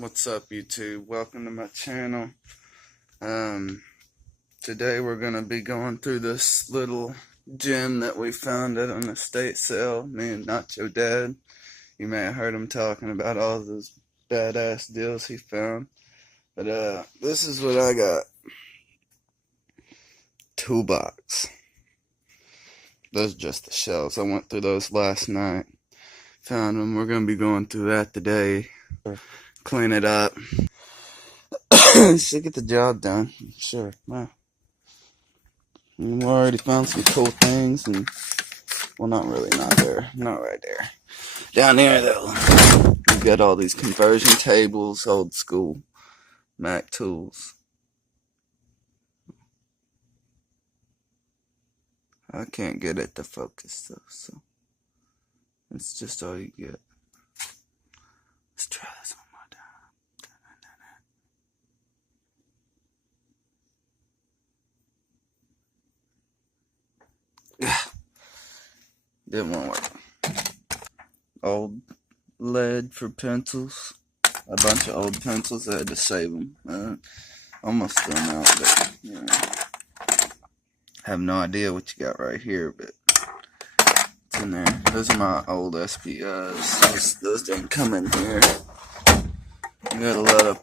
What's up, YouTube? Welcome to my channel. Today we're gonna be going through this little gem that we found at an estate sale. Me and Nacho Dad. You may have heard him talking about all those badass deals he found. But this is what I got. Toolbox. Those are just the shells. I went through those last night. Found them. We're gonna be going through that today. Clean it up. Should get the job done. Sure. Wow. We already found some cool things, and well, not really, not there, not right there. Down here, though, we've got all these conversion tables, old school Mac tools. I can't get it to focus though, so that's just all you get. Let's try this one more time. Didn't want to work. Old lead for pencils. A bunch of old pencils. I had to save them. Almost done out, but you know, have no idea what you got right here, but it's in there. Those are my old SPIs. Those didn't come in here. You got a lot of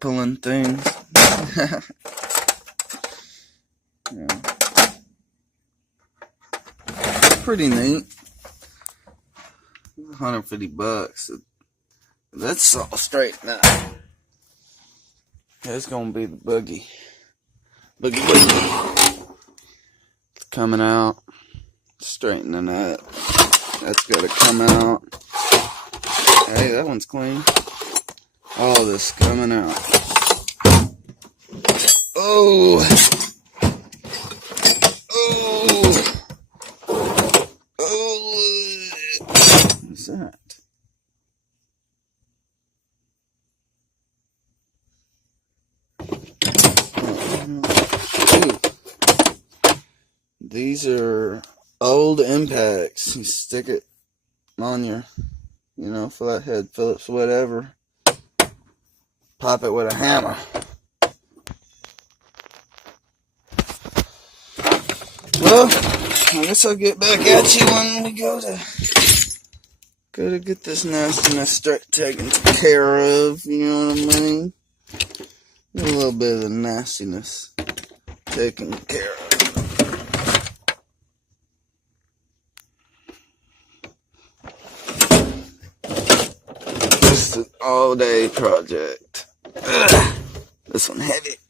pulling things. Yeah. Pretty neat. $150. That's all straight now. That's gonna be the boogie. Boogie. It's coming out. Straightening that. That's gotta come out. Hey, that one's clean. All this coming out. Oh! What's that? Ooh. These are old impacts. You stick it on your, flathead Phillips, whatever. Pop it with a hammer. Well, I guess I'll get back at you when we go to get this nastiness taken care of, you know what I mean? A little bit of the nastiness taken care of. Just an all-day project. Ugh. This one heavy.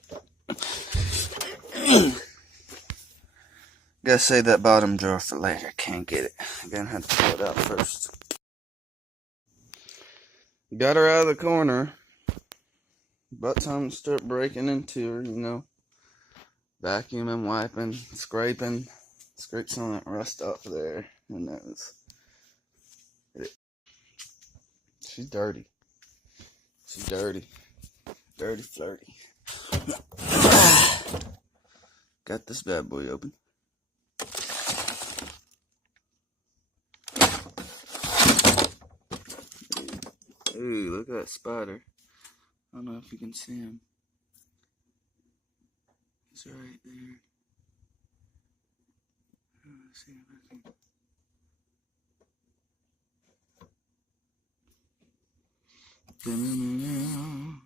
Gotta save that bottom drawer for later. Can't get it. I'm gonna have to pull it out first. Got her out of the corner. About time to start breaking into her, Vacuuming, wiping, scraping. Scrape some of that rust off there. Who knows? She's dirty. She's dirty. Dirty flirty. Got this bad boy open. Ooh, look at that spider. I don't know if you can see him. He's right there. Let's see if I can.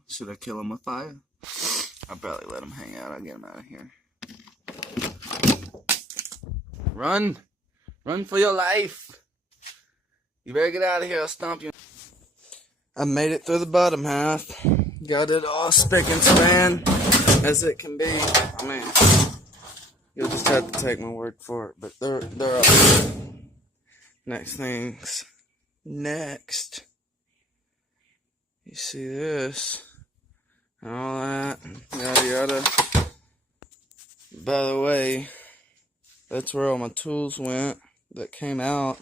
Should I kill him with fire? I'll probably let him hang out. I'll get him out of here. Run! Run for your life! You better get out of here, I'll stomp you. I made it through the bottom half. Got it all spick and span as it can be. I mean, you'll just have to take my word for it. But they're up. Next things. Next. You see this. And all that. Yada yada. By the way, that's where all my tools went that came out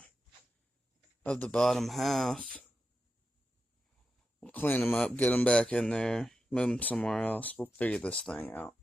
of the bottom half. We'll clean them up, get them back in there, move them somewhere else. We'll figure this thing out.